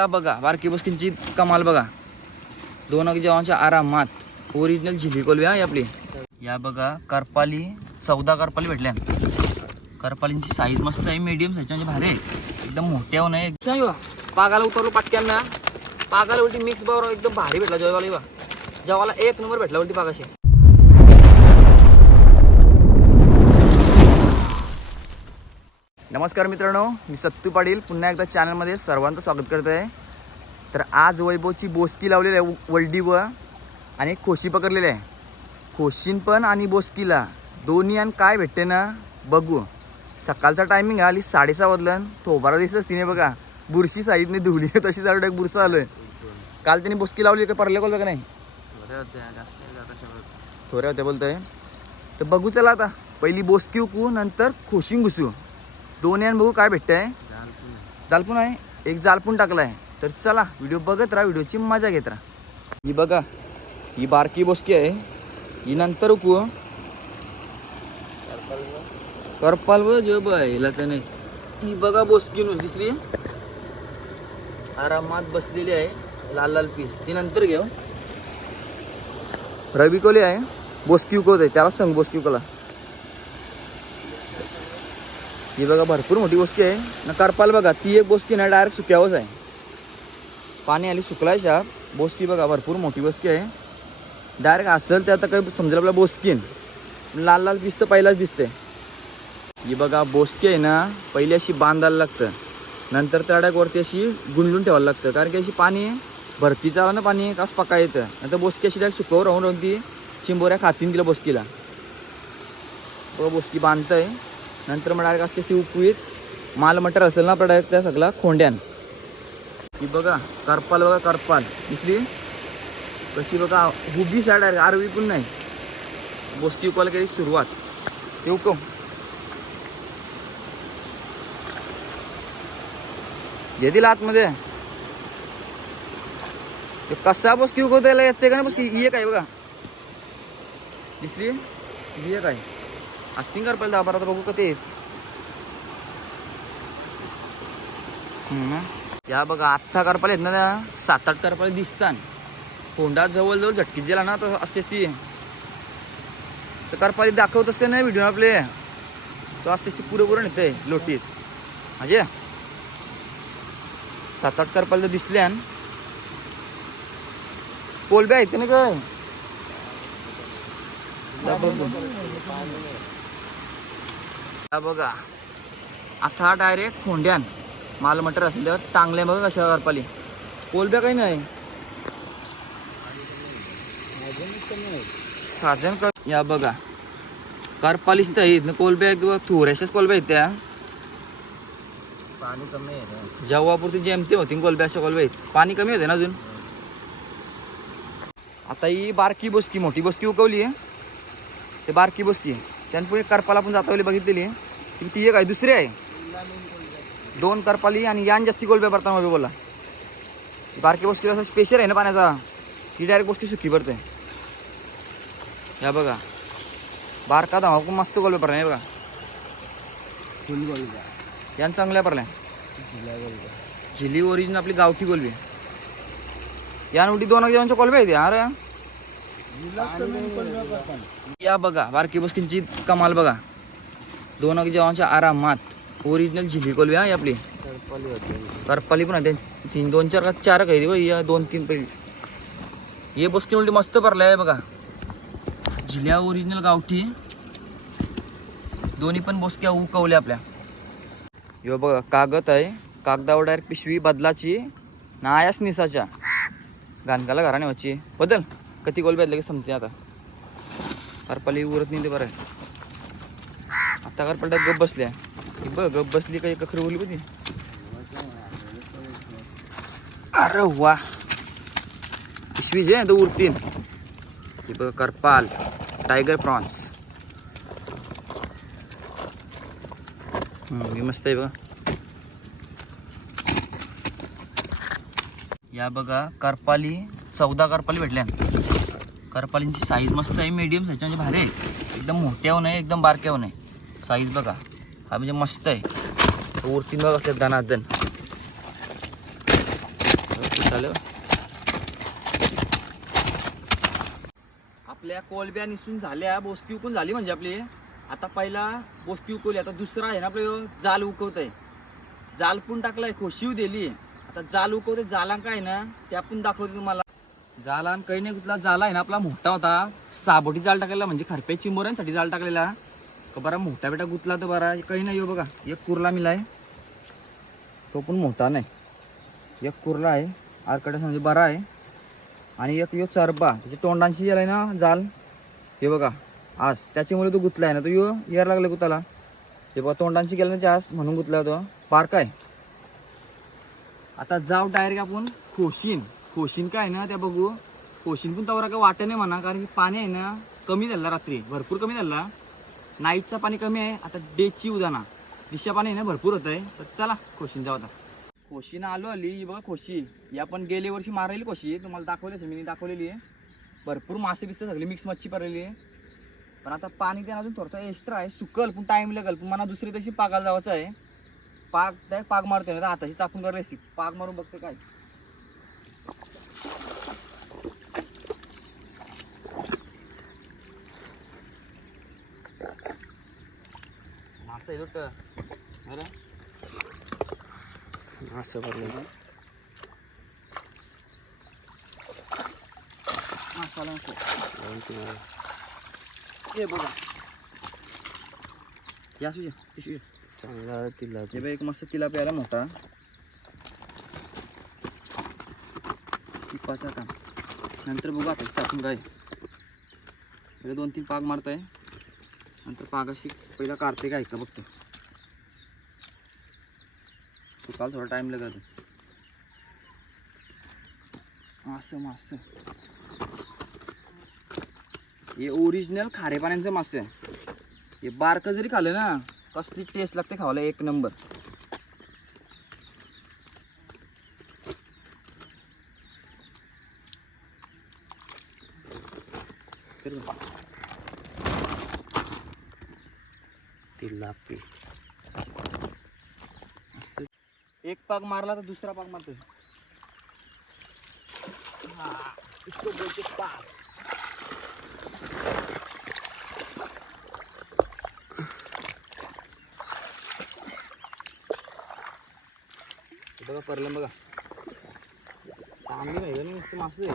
या बघा बारकी बसकींची कमाल बघा. दोन अग जेव्हाच्या आरामात ओरिजिनल झिली कोलवी हा ही आपली. या बघा करपाली चौदा करपाली भेटल्या. करपालींची साईज मस्त आहे मीडियम साईज म्हणजे भारी आहे. एकदम मोठ्या हो नाही पागाला उतरलो पाटक्यांना. पागाला उलटी मिक्स बावर एकदम भारी भेटला जेवायला बा. जेवायला एक नंबर भेटला उलटी पागाशी. नमस्कार मित्रांनो मी सत्तू पाटील. पुन्हा एकदा चॅनलमध्ये सर्वांचं स्वागत करत आहे तर आज वैभवची बोसकी लावलेली आहे व- वल्डी व आणि खोशी पकडलेली आहे. खोशीन पण आणि बोसकीला. दोन्ही आणि काय भेटते ना? बघू. सकाळचा टायमिंग आली साडेसहा वाजलं. थोबारा दिसत तिने बघा. बुरशी साईडने धुवली तशी जाऊ एक बुरसा आलोय. काल त्यांनी बोसकी लावली का परले कोल का नाही? थोड्या होत्या बोलतोय. तर बघू चला आता. पहिली बोसकी उकू नंतर खोशीन घुसू. दोन्ही आणि बघू काय भेटतंय. जालपून आहे. एक जालपून टाकलाय. तर चला व्हिडिओ बघत राहा व्हिडिओची मजा घेत राहा. ही बघा ही बारकी बोसकी आहे. ही नंतर उकू. करपाल व जो हिला त्याने ही बघा बोसकी नुस दिसली. आरामात बसलेली आहे लाल लाल पीस ती नंतर घेऊ. रवी कोली आहे. बोसकी उकवत आहे त्याला सांग बोसकी उकला ही बघा भरपूर मोठी बोसकी आहे. ना करपाल बघा ती एक बोसकी ना डायरेक्ट सुक्यावच आहे. पाणी आली सुकलायच्या शाप बोसकी बघा भरपूर मोठी बोसकी आहे. डायरेक्ट असेल ते आता काही समजेल आपल्या बोसकीन. लाल लाल दिसतं पहिलाच दिसते ही बघा बोसकी आहे ना पहिली अशी बांधायला लागतं. नंतर त्या वरती अशी गुंडून ठेवायला लागतं. कारण की अशी पाणी भरती चाला ना पाणी कास पका येतं. नंतर बोसकी अशी डायरेक्ट सुकवर राहून राहून ती चिंबोऱ्या खातीन तिला बोसकीला. बघा बोसकी बांधतंय. नंतर मग डायरेक्ट असते अशी माल मटर असेल ना आपला डायरेक्ट त्या सगळा खोंड्यान. ही बघा करपाल बघा करपाल. दिसली? कशी बघा हुबी साईड आहे आरवी पण नाही. बोसकी उकवायला केली सुरुवात. ते उकम घेतील आतमध्ये. ते कसा बोसकी उकवतायला येते का नाही? बोसकी ही एक आहे बघा. दिसली? ही एक आहे. असतील कर पहिलं दहा बारा तर बघू का ते हम्म. या बघा आत्ता करपाले आहेत ना त्या? सात आठ करपाले दिसतात कोंडा जवळ जवळ झटकीत गेला ना तर असतेच ती. तर करपाली दाखवतच का नाही व्हिडिओ आपले? तो असतेच ती पुरे पुरण येते लोटीत. म्हणजे सात आठ करपाले तर दिसल्या कोलब्या आहेत ना काय? बघू. बघा. आता डायरेक्ट खोंड्यान. माल मटर असेल त्यावर टांगले बघा कशा करपाली कोलब्या काही नाही. साजन कर. या बघा. करपालीच तर कोलब्या किंवा थोड्याशाच कोलब्या आहेत त्या. पाणी कमी आहे जेव्हापुरती जेमते होती कोलब्या अशा कोलब्या आहेत. पाणी कमी होते ना अजून? आता ही बारकी बसकी मोठी बसकी उकवली आहे. ते बारकी बसकी त्यान पुढे करपाला पण जातावली बघितलेली आहे. ती- ती एक आहे दुसरी आहे. दोन करपाली आणि यान जास्ती कोलब्या भरताना हवे बोला. ती बारकी बसकी असं स्पेशल आहे ना पाण्याचा? ती डायरेक्ट बसकी सुकी भरते या बघा. बारका धावा खूप मस्त भरल्या हे बघा. फुल यान चांगल्या भरल्या झिली ओरिजिन आपली गावठी कोलबी या उलटी दोन जेवणच्या कोलबी आहेत अरे या बघा बारकी बसकींची कमाल बघा. दोन जेव्हाच्या आरामात ओरिजिनल झिली कोलवी हा आपली. करपाली पण आहे तीन दोन चार का चार काही बाई या दोन तीन पहिली हे बसकी उलटी मस्त भरले आहे बघा. झिल्या ओरिजिनल गावठी. दोन्ही पण बसक्या उकवल्या आपल्या. यो बघा कागद आहे. कागदावर डायरेक्ट पिशवी बदलाची. नायास निसाच्या. घाणकाला घराने व्हायची बदल. कधी गोल बदल की समजते आता? करपाली उरत नाही ते बरं. आहे आता करपाल गप बसल्या. ही बघ गप बसली काही कखरी बोलली होती अरे वा. पिशवीच आहे तर उरतीन. हे बघ करपाल टायगर प्रॉन्स हे मस्त आहे बघा. या बघा करपाली चौदा करपाली भेटल्या. करपालींची साईज मस्त आहे मीडियम साईज म्हणजे भारी आहे. एकदम मोठ्यावर नाही एकदम बारक्यावर नाही साईज बघा. हा म्हणजे मस्त आहे. वरतीन बघा असल्या दनादन झालं? आपल्या कोलब्या निसून झाल्या बोसकी उकून झाली म्हणजे आपली. आता पहिला बोसकी उकवली आता दुसरा आहे ना आपलं जाल उकवत आहे जाल पण टाकलाय खोशीव दिली. आता जाल उकवते जालां काय ना ते आपण दाखवते तुम्हाला. जालान काही नाही कुठला जाला आहे ना आपला मोठा होता. साबोटी जाल टाकलेला म्हणजे खरप्या चिंबोऱ्यांसाठी जाल टाकलेला. का बरा मोठा बेटा गुतला तर बरा. काही नाही हो बघा एक कुर्ला मिलाय. तो पण मोठा नाही. एक कुर्ला आहे आरकडे म्हणजे बरा आहे. आणि एक यो चरबा त्याच्या तोंडांशी गेलाय ना जाल. हे बघा आस त्याच्यामुळे तो गुतला आहे ना. तो यो यायला लागला गुताला. हे बघा तोंडांशी गेला ना आस म्हणून गुतला तो. पार्क आहे. आता जाऊ डायरेक्ट आपण खोशीन खोशीन काय ना त्या बघू. खोशीन पण तवरा काय वाटत नाही म्हणा कारण की पाणी आहे ना कमी झाला रात्री. भरपूर कमी झाला. नाईटचं पाणी कमी आहे. आता डेची उदाना दिशा पाणी आहे ना भरपूर होत आहे तर चला खोशीन जाऊ आता. खोशीनं आलो आली. बघा खोशी या पण गेल्या वर्षी मारलेली खोशी तुम्हाला दाखवलीच मी दाखवलेली आहे. भरपूर मासे बिसे सगळी मिक्स मच्छी पडलेली आहे. पण आता पाणी ते अजून थोडंसं एक्स्ट्रा आहे. सुकल पण टाईम लागल. पण मला दुसरी तशी पागाला जायचं आहे. पाग त्या पाग मारते ना आताशी चापून करायची पाग मारून बघते काय. हे बघा. या पिशवी. चांगला तिला हे बघ एक मस्त तिला प्यायला मोठा. टिपाचा काम. नंतर बघू आता चाकून काय. दोन तीन पाग मारताय. नंतर पागाशी पहिला कार्तिक काय का बघतो. सुकाल थोडा टाइम लागत मास मास. हे ओरिजिनल खारे पाण्याचं मासे आहे. हे बारकं जरी खाल्लं ना कसली टेस्ट लागते खावायला एक नंबर कर बघ. तिला पी असं. एक पाक मारला तर दुसरा पाक मारतो हा, इसको बोलते पाक. बघा परलं बघा. चांगली नाही ना नुसतं मासे.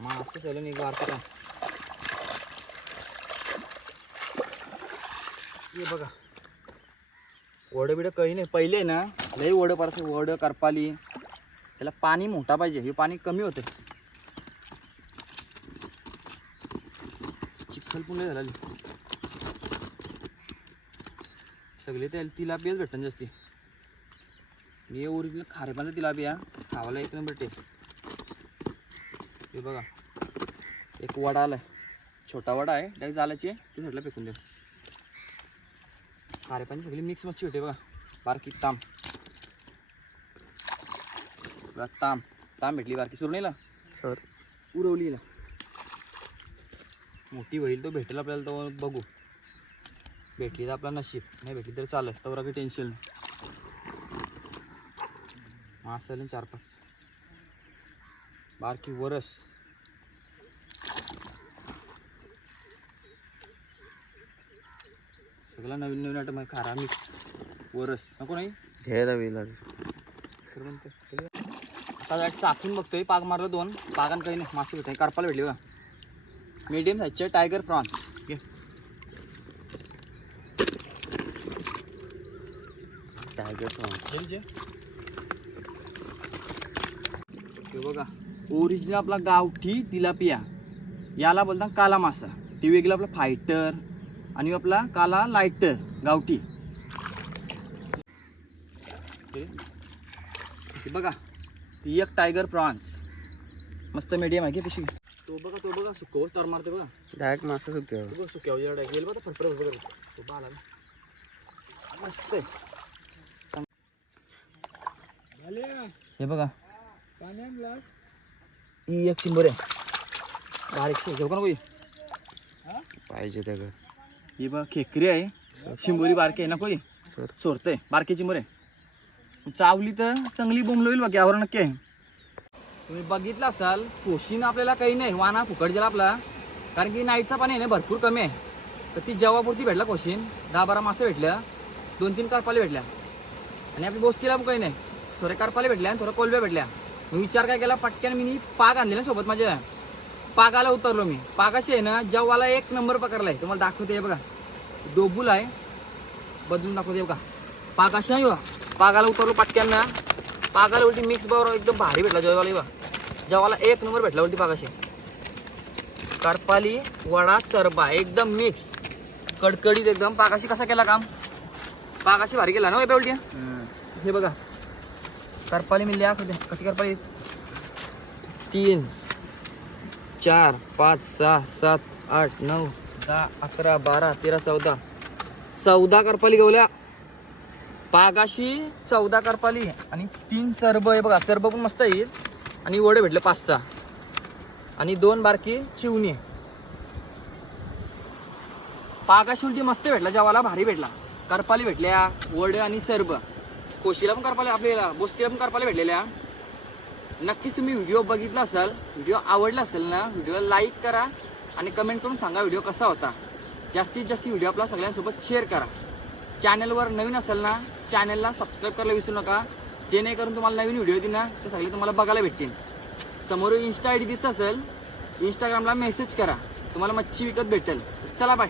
मासे सगळं एक वारतं का हे बघा. वडं बिडं काही नाही. पहिले ना लई वडं पडतं वडं करपाली त्याला पाणी मोठा पाहिजे. हे पाणी कमी होते चिखल पुणे लई झाली सगळे त्या तिलापियाच भेटतात जास्ती. मी ओरिजिनल खारेपाचा तिलापिया खावायला एक नंबर टेस्ट हे बघा. एक वडा आलाय. छोटा वडा आहे. डायरेक्ट जालाची आहे. ते साईडला फेकून देऊ. खारेपाणी सगळी मिक्स मच्छी होते बघा. बारकी ताम. बघा ताम. ताम भेटली बारकी. सुरणीला सर. उरवलीला मोठी होईल तो भेटेल आपल्याला तो बघू. भेटली तर आपला नशीब. नाही भेटली तर चालेल. तर काही टेन्शन नाही. मास चार पाच. बारकी वरस. सगळा नवीन नवीन आयटम आहे. खारा मिक्स वरस. नको नाही? घ्यायला वेळ केलं. आता चाकून बघतोय. पाग मारलं दोन. पागान काही नाही. मासे भेटते करपाला भेटली बघा. मीडियम साईजचे टायगर प्रॉन्स घे. टायगर प्रॉन्स बघा. ओरिजिनल आपला गावठी तिलापिया. याला बोलतात काला मासा. ती वेगळी आपला फायटर आणि आपला काला लायटर गावठी. हे हे बघा ती एक टायगर प्रॉन्स मस्त मीडियम आहे की तो बघा तो बघा सुकव तर मारते बघा. डायरेक्ट मासा सुक्या तो बघ सुक्यावर जेवढा गेल बघा फरफर फरफर करतो. तो बा आला ना. मस्त हे बघा. ही एक चिंबर आहे. बारीकशी घेऊ का ना बाई? पाहिजे त्या घर ही बघ खेकरी आहे. शिंबोरी बारकी आहे ना कोई? सर. सोडतंय बारकी चिंबर आहे चावली तर चांगली बोंबल होईल बाकी यावर नक्की आहे. तुम्ही बघितलं असाल कोशीनं आपल्याला काही नाही. वाना फुकट आपला. कारण की नाईटचा पाणी आहे ना भरपूर कमी आहे. तर ती जेवापुरती भेटला कोशीन दहा बारा मासे भेटल्या. दोन तीन कारपाले भेटल्या. आणि आपली बोसकीला पण काही नाही. थोडे कारपाले भेटल्या आणि थोड्या कोलब्या भेटल्या. मी विचार काय केला पटक्यान मी पाग आणले ना सोबत माझ्या. पागाला उतरलो मी. पागाशी आहे ना जव्वाला एक नंबर पकडलाय. तुम्हाला दाखवते हे बघा. डोबूल आहे. बदलून दाखवते हे बघा. पागाशी आहे बघा. पागाला उतरलो पटक्यान. पागाला उलटी मिक्स बरोबर एकदम भारी भेटला जेवाला बघा. जेवाला एक नंबर भेटला उलटी पागाशी. करपाली वडा चरबा एकदम मिक्स कडकडीत एकदम. पागाशी कसा केला काम? पागाशी भारी केला ना हो उलटी हे बघा. करपाली मिळली आखो कशी करपाली? तीन. चार पाच सहा सात आठ नऊ दहा अकरा बारा तेरा चौदा. चौदा करपाली गवल्या. पागाशी चौदा करपाली आणि तीन चरब आहे बघा चरब पण मस्त येईल आणि वडे भेटले पाच सहा. आणि दोन बारकी चिवणी. पागाशी उलटी मस्त भेटला जेवाला भारी भेटला. करपाली भेटल्या वडे आणि चरब. कोशीला पण करपाले आपल्याला बोस्तीला पण करपाले भेटलेल्या. नक्कीच तुम्ही व्हिडिओ बघितला असाल व्हिडिओ आवडला असेल ना व्हिडिओला लाईक करा आणि कमेंट करून सांगा व्हिडिओ कसा होता. जास्तीत जास्त व्हिडिओ आपला सगळ्यांसोबत शेअर करा. चॅनलवर नवीन असेल ना चॅनलला सबस्क्राईब करायला विसरू नका. जेणेकरून तुम्हाला नवीन व्हिडिओ येतील ना ते सगळे तुम्हाला बघायला भेटतील. समोर इन्स्टा आय डी दिसत असेल इंस्टाग्रामला मेसेज करा. तुम्हाला मच्छी विकत भेटेल. चला बाय